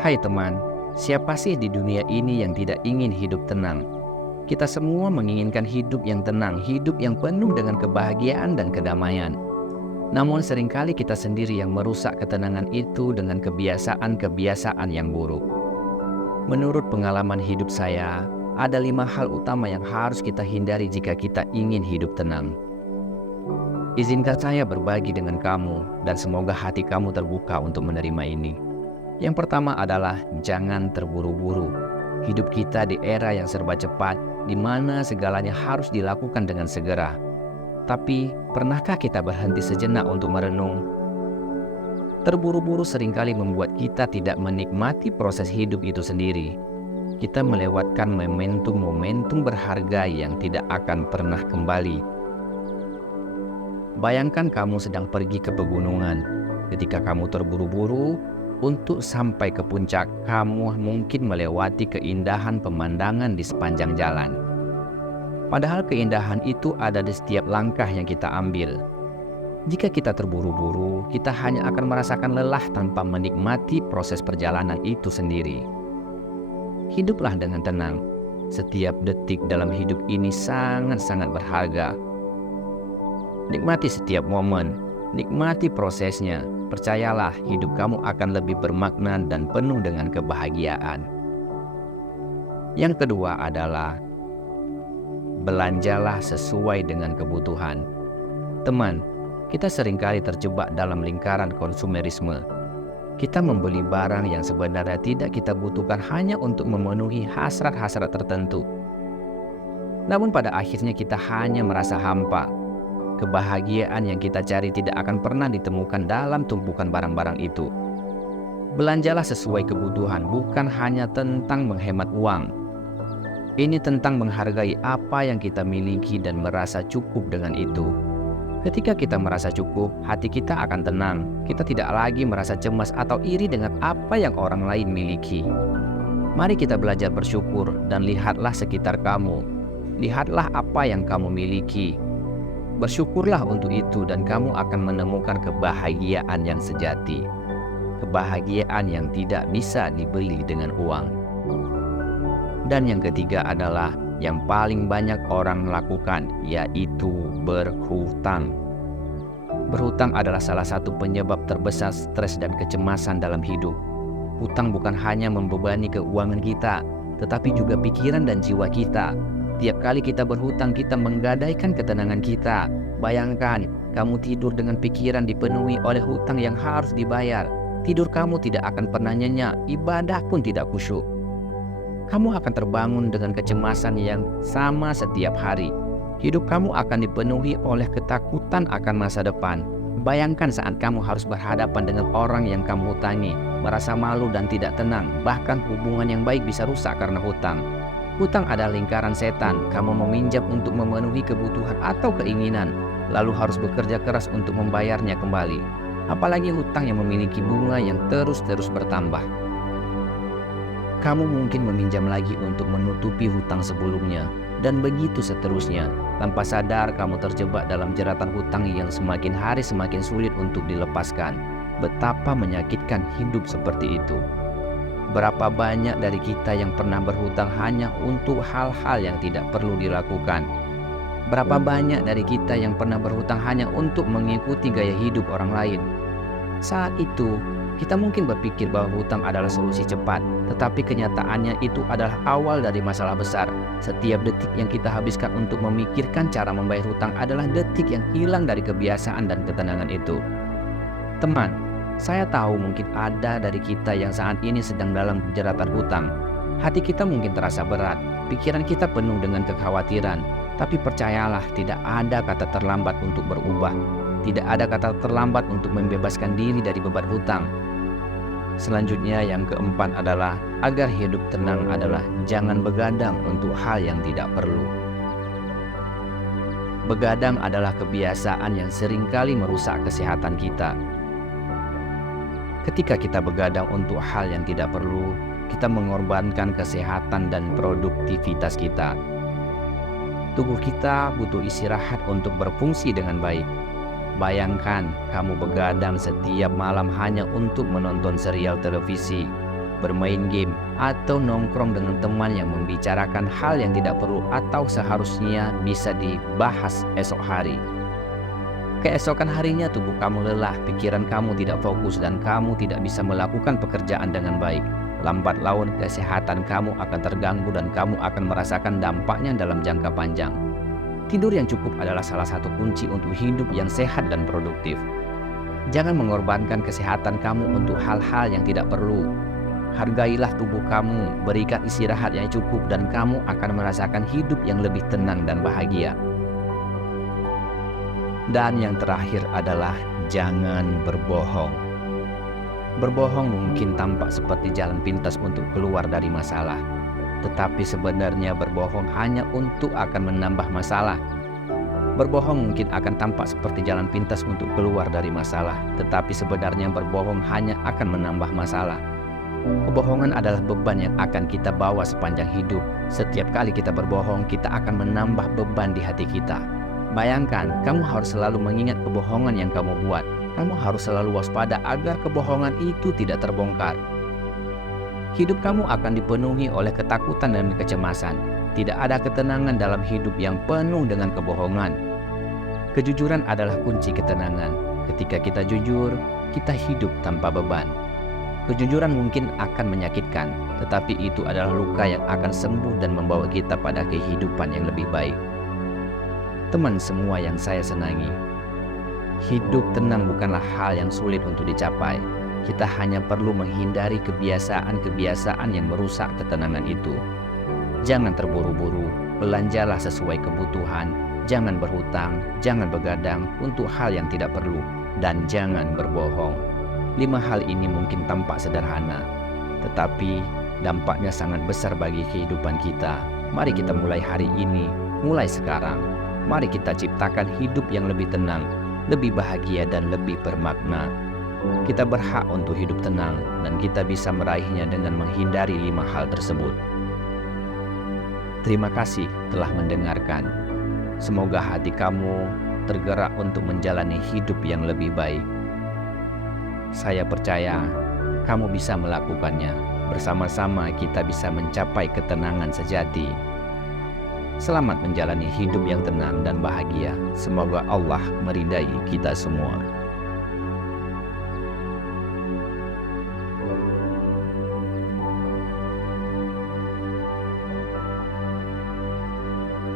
Hai teman, siapa sih di dunia ini yang tidak ingin hidup tenang? Kita semua menginginkan hidup yang tenang, hidup yang penuh dengan kebahagiaan dan kedamaian. Namun seringkali kita sendiri yang merusak ketenangan itu dengan kebiasaan-kebiasaan yang buruk. Menurut pengalaman hidup saya, ada 5 hal utama yang harus kita hindari jika kita ingin hidup tenang. Izinkan saya berbagi dengan kamu dan semoga hati kamu terbuka untuk menerima ini. Yang pertama adalah jangan terburu-buru. Hidup kita di era yang serba cepat, di mana segalanya harus dilakukan dengan segera. Tapi, pernahkah kita berhenti sejenak untuk merenung? Terburu-buru seringkali membuat kita tidak menikmati proses hidup itu sendiri. Kita melewatkan momentum-momentum berharga yang tidak akan pernah kembali. Bayangkan kamu sedang pergi ke pegunungan. Ketika kamu terburu-buru untuk sampai ke puncak, kamu mungkin melewati keindahan pemandangan di sepanjang jalan. Padahal keindahan itu ada di setiap langkah yang kita ambil. Jika kita terburu-buru, kita hanya akan merasakan lelah tanpa menikmati proses perjalanan itu sendiri. Hiduplah dengan tenang. Setiap detik dalam hidup ini sangat-sangat berharga. Nikmati setiap momen, nikmati prosesnya. Percayalah, hidup kamu akan lebih bermakna dan penuh dengan kebahagiaan. Yang kedua adalah belanjalah sesuai dengan kebutuhan. Teman, kita seringkali terjebak dalam lingkaran konsumerisme. Kita membeli barang yang sebenarnya tidak kita butuhkan hanya untuk memenuhi hasrat-hasrat tertentu. Namun pada akhirnya kita hanya merasa hampa. Kebahagiaan yang kita cari tidak akan pernah ditemukan dalam tumpukan barang-barang itu. Belanjalah sesuai kebutuhan, bukan hanya tentang menghemat uang. Ini tentang menghargai apa yang kita miliki dan merasa cukup dengan itu. Ketika kita merasa cukup, hati kita akan tenang. Kita tidak lagi merasa cemas atau iri dengan apa yang orang lain miliki. Mari kita belajar bersyukur dan lihatlah sekitar kamu. Lihatlah apa yang kamu miliki. Bersyukurlah untuk itu dan kamu akan menemukan kebahagiaan yang sejati. Kebahagiaan yang tidak bisa dibeli dengan uang. Dan yang ketiga adalah yang paling banyak orang lakukan, yaitu berhutang. Berhutang adalah salah satu penyebab terbesar stres dan kecemasan dalam hidup. Hutang bukan hanya membebani keuangan kita, tetapi juga pikiran dan jiwa kita. Tiap kali kita berhutang, kita menggadaikan ketenangan kita. Bayangkan, kamu tidur dengan pikiran dipenuhi oleh hutang yang harus dibayar. Tidur kamu tidak akan pernah nyenyak, ibadah pun tidak khusyuk. Kamu akan terbangun dengan kecemasan yang sama setiap hari. Hidup kamu akan dipenuhi oleh ketakutan akan masa depan. Bayangkan saat kamu harus berhadapan dengan orang yang kamu hutangi, merasa malu dan tidak tenang, bahkan hubungan yang baik bisa rusak karena hutang. Hutang adalah lingkaran setan. Kamu meminjam untuk memenuhi kebutuhan atau keinginan, lalu harus bekerja keras untuk membayarnya kembali. Apalagi hutang yang memiliki bunga yang terus-terus bertambah. Kamu mungkin meminjam lagi untuk menutupi hutang sebelumnya, dan begitu seterusnya. Tanpa sadar kamu terjebak dalam jeratan hutang yang semakin hari semakin sulit untuk dilepaskan. Betapa menyakitkan hidup seperti itu. Berapa banyak dari kita yang pernah berhutang hanya untuk hal-hal yang tidak perlu dilakukan? Berapa banyak dari kita yang pernah berhutang hanya untuk mengikuti gaya hidup orang lain? Saat itu, kita mungkin berpikir bahwa hutang adalah solusi cepat, tetapi kenyataannya itu adalah awal dari masalah besar. Setiap detik yang kita habiskan untuk memikirkan cara membayar hutang adalah detik yang hilang dari kebiasaan dan ketenangan itu. Teman, saya tahu mungkin ada dari kita yang saat ini sedang dalam jeratan hutang. Hati kita mungkin terasa berat, pikiran kita penuh dengan kekhawatiran. Tapi percayalah, tidak ada kata terlambat untuk berubah. Tidak ada kata terlambat untuk membebaskan diri dari beban hutang. Selanjutnya yang keempat adalah agar hidup tenang adalah jangan begadang untuk hal yang tidak perlu. Begadang adalah kebiasaan yang seringkali merusak kesehatan kita. Ketika kita begadang untuk hal yang tidak perlu, kita mengorbankan kesehatan dan produktivitas kita. Tubuh kita butuh istirahat untuk berfungsi dengan baik. Bayangkan kamu begadang setiap malam hanya untuk menonton serial televisi, bermain game, atau nongkrong dengan teman yang membicarakan hal yang tidak perlu atau seharusnya bisa dibahas esok hari. Keesokan harinya tubuh kamu lelah, pikiran kamu tidak fokus, dan kamu tidak bisa melakukan pekerjaan dengan baik. Lambat laun kesehatan kamu akan terganggu dan kamu akan merasakan dampaknya dalam jangka panjang. Tidur yang cukup adalah salah satu kunci untuk hidup yang sehat dan produktif. Jangan mengorbankan kesehatan kamu untuk hal-hal yang tidak perlu. Hargailah tubuh kamu, berikan istirahat yang cukup, dan kamu akan merasakan hidup yang lebih tenang dan bahagia. Dan yang terakhir adalah jangan berbohong. Berbohong mungkin tampak seperti jalan pintas untuk keluar dari masalah, tetapi sebenarnya berbohong hanya untuk akan menambah masalah. Berbohong mungkin akan tampak seperti jalan pintas untuk keluar dari masalah, tetapi sebenarnya berbohong hanya akan menambah masalah. Kebohongan adalah beban yang akan kita bawa sepanjang hidup. Setiap kali kita berbohong, kita akan menambah beban di hati kita. Bayangkan, kamu harus selalu mengingat kebohongan yang kamu buat. Kamu harus selalu waspada agar kebohongan itu tidak terbongkar. Hidup kamu akan dipenuhi oleh ketakutan dan kecemasan. Tidak ada ketenangan dalam hidup yang penuh dengan kebohongan. Kejujuran adalah kunci ketenangan. Ketika kita jujur, kita hidup tanpa beban. Kejujuran mungkin akan menyakitkan, tetapi itu adalah luka yang akan sembuh dan membawa kita pada kehidupan yang lebih baik. Teman semua yang saya senangi, hidup tenang bukanlah hal yang sulit untuk dicapai. Kita hanya perlu menghindari kebiasaan-kebiasaan yang merusak ketenangan itu. Jangan terburu-buru, belanjalah sesuai kebutuhan, jangan berhutang, jangan begadang untuk hal yang tidak perlu, dan jangan berbohong. 5 hal ini mungkin tampak sederhana, tetapi dampaknya sangat besar bagi kehidupan kita. Mari kita mulai hari ini, mulai sekarang. Mari kita ciptakan hidup yang lebih tenang, lebih bahagia, dan lebih bermakna. Kita berhak untuk hidup tenang, dan kita bisa meraihnya dengan menghindari 5 hal tersebut. Terima kasih telah mendengarkan. Semoga hati kamu tergerak untuk menjalani hidup yang lebih baik. Saya percaya kamu bisa melakukannya. Bersama-sama kita bisa mencapai ketenangan sejati. Selamat menjalani hidup yang tenang dan bahagia. Semoga Allah meridai kita semua.